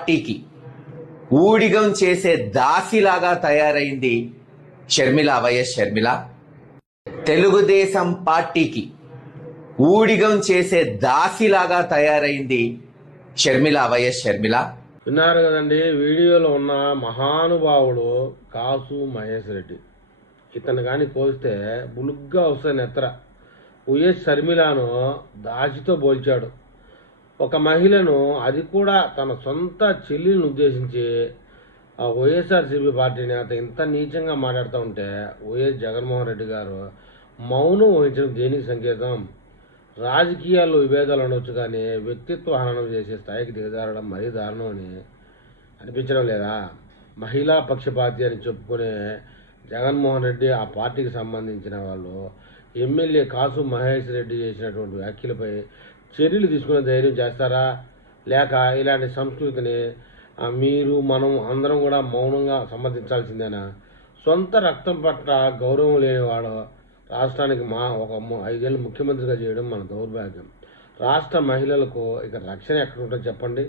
పార్టీకి ఊడిగం చేసే దాసిలాగా తయారైంది షర్మిల, వైఎస్ షర్మిల. తెలుగుదేశం పార్టీకి ఊడిగం చేసే దాసిలాగా తయారైంది షర్మిల, వైఎస్ షర్మిల. విన్నారు కదండి, వీడియోలో ఉన్న మహానుభావుడు కాసు మహేష్ రెడ్డి. ఇతను కానీ కోస్తే బులుగ్గా వస్తాయి నెత్తర. వైఎస్ షర్మిలను దాచితో పోల్చాడు. ఒక మహిళను, అది కూడా తన సొంత చెల్లిని ఉద్దేశించి ఆ వైఎస్ఆర్సీపీ పార్టీ నేత ఇంత నీచంగా మాట్లాడుతూ ఉంటే వైఎస్ జగన్మోహన్ రెడ్డి గారు మౌనం వహించడం దేనికి సంకేతం? రాజకీయాల్లో విభేదాలు ఉండొచ్చు, కానీ వ్యక్తిత్వ హననం చేసే స్థాయికి దిగజారడం మరీ దారుణం అని అనిపించడం లేదా? మహిళా పక్షపాతి అని చెప్పుకునే జగన్మోహన్ రెడ్డి, ఆ పార్టీకి సంబంధించిన వాళ్ళు ఎమ్మెల్యే కాసు మహేష్ రెడ్డి చేసినటువంటి వ్యాఖ్యలపై చర్యలు తీసుకునే ధైర్యం చేస్తారా? లేక ఇలాంటి సంస్కృతిని మీరు మనం అందరం కూడా మౌనంగా సమర్థించాల్సిందేనా? సొంత రక్తం పట్ల గౌరవం లేనివాడు రాష్ట్రానికి ఒక 5 ఏళ్ళు ముఖ్యమంత్రిగా చేయడం మన దౌర్భాగ్యం. రాష్ట్ర మహిళలకు ఇక రక్షణ ఎక్కడ ఉంటుందో చెప్పండి.